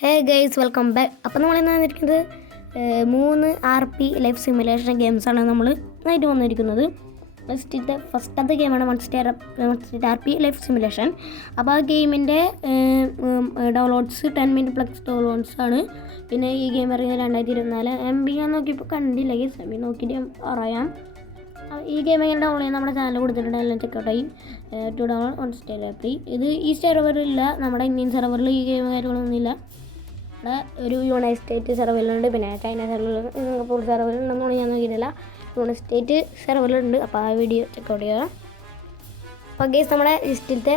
Hey guys welcome back. അപ്പോൾ നമ്മളിന്ന് വന്നിരിക്കുന്നത് 3 RP ലൈഫ് സിമുലേഷൻ ഗെയിംസാണ് നമ്മൾ ആയിട്ട് വന്നിരിക്കുന്നത്. ഫസ്റ്റത്തെ ഗെയിമാണ് one star RP life simulation. അപ്പോൾ ആ ഗെയിമിൻ്റെ ഡൗൺലോഡ്സ് 10 മിനിറ്റ് പ്ലസ് ഡൗൺലോഡ്സ് ആണ്. പിന്നെ ഈ ഗെയിം ഇറങ്ങിയത് 2024 MB ഞാൻ നോക്കിയപ്പോൾ കണ്ടില്ല. ഗെയിംസ് MB നോക്കിയിട്ട് ഞാൻ പറയാം. ഈ ഗെയിം എങ്ങനെ ഡൗൺലോഡ് ചെയ്യാൻ നമ്മുടെ ചാനൽ കൊടുത്തിട്ടുണ്ട്, എല്ലാം ചെക്കൗട്ടായി. To download one star RP. ഇത് ഈ സെർവറിലില്ല, നമ്മുടെ ഇന്ത്യൻ സെർവറിൽ ഈ ഗെയിം കാര്യങ്ങളൊന്നുമില്ല. ഒരു യുണൈറ്റഡ് സ്റ്റേറ്റ് സെർവറിലുണ്ട്, പിന്നെ ചൈന സെർവറിലുണ്ട്, സിംഗപ്പൂർ സെർവറിലുണ്ടെന്നാണ് ഞാൻ നോക്കിയിട്ടില്ല. യുണൈറ്റഡ് സ്റ്റേറ്റ് സെർവറിലുണ്ട്. അപ്പോൾ ആ വീഡിയോ ചെക്കൗട്ട് ചെയ്യുക. അപ്പോൾ ഗെയിംസ് നമ്മുടെ ലിസ്റ്റിലത്തെ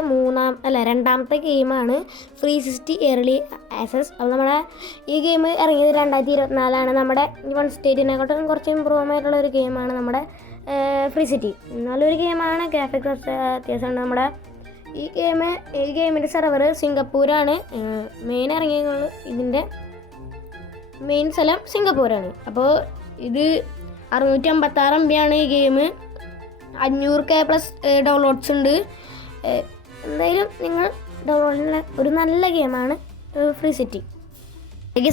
രണ്ടാമത്തെ ഗെയിമാണ് ഫ്രീ 60 ഇയർലി ആക്സസ്. അപ്പോൾ നമ്മുടെ ഈ ഗെയിം ഇറങ്ങിയത് 2024 നമ്മുടെ വൺ സ്റ്റേറ്റിനെക്കാട്ടും കുറച്ച് ഇമ്പ്രൂവ് ആയിട്ടുള്ള ഒരു ഗെയിമാണ് നമ്മുടെ ഫ്രീ സിറ്റി. നല്ലൊരു ഗെയിമാണ്. ഗ്രാഫിക്സ് അത്യാവശ്യമാണ്. നമ്മുടെ ഈ ഗെയിമിൻ്റെ സെർവർ സിംഗപ്പൂരാണ്. മെയിൻ ഇറങ്ങിയത് ഇതിൻ്റെ മെയിൻ സ്ഥലം സിംഗപ്പൂരാണ്. അപ്പോൾ ഇത് 656 MB ആണ് ഈ ഗെയിം. 500K പ്ലസ് ഡൗൺലോഡ്സ് ഉണ്ട്. എന്തായാലും നിങ്ങൾ ഡൗൺലോഡിനുള്ള ഒരു നല്ല ഗെയിമാണ് ഫ്രീ സിറ്റി.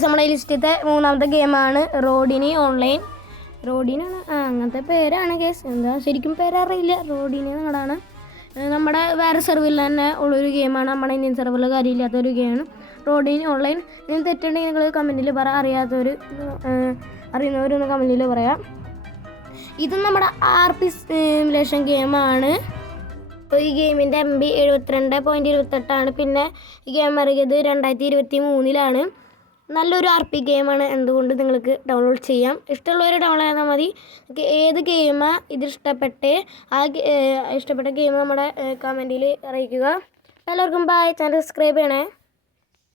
നമ്മുടെ ലിസ്റ്റിലത്തെ മൂന്നാമത്തെ ഗെയിമാണ് റോഡിനി ഓൺലൈൻ. റോഡിനാണ് അങ്ങനത്തെ പേരാണ് കേസ്, എന്താ ശരിക്കും പേരറിയില്ല. റോഡിനി എന്നാണ്. നമ്മുടെ വേറെ സെർവറിൽ തന്നെ ഉള്ളൊരു ഗെയിമാണ്. നമ്മുടെ ഇന്ത്യൻ സെർവറിൽ കാര്യമില്ലാത്തൊരു ഗെയിമാണ് റോഡിനി ഓൺലൈൻ. നിങ്ങൾ തെറ്റുണ്ടെങ്കിൽ നിങ്ങൾ കമൻറ്റിൽ അറിയുന്നവരൊന്ന് കമൻറ്റിൽ പറയാം. ഇത് നമ്മുടെ RP സിമുലേഷൻ ഗെയിമാണ്. അപ്പോൾ ഈ ഗെയിമിൻ്റെ MB 72.28 പിന്നെ ഈ ഗെയിം ഇറങ്ങിയത് 2023 നല്ലൊരു RP ഗെയിമാണ്. എന്തുകൊണ്ട് നിങ്ങൾക്ക് ഡൗൺലോഡ് ചെയ്യാം. ഇഷ്ടമുള്ളവർ ഡൗൺലോഡ് ചെയ്താൽ മതി. ഏത് ഗെയിമാണ് ഇത് ഇഷ്ടപ്പെട്ട ഗെയിം നമ്മുടെ കമൻറ്റിൽ അറിയിക്കുക. എല്ലാവർക്കും ബൈ. ചാനൽ സബ്സ്ക്രൈബ് ചെയ്യണേ.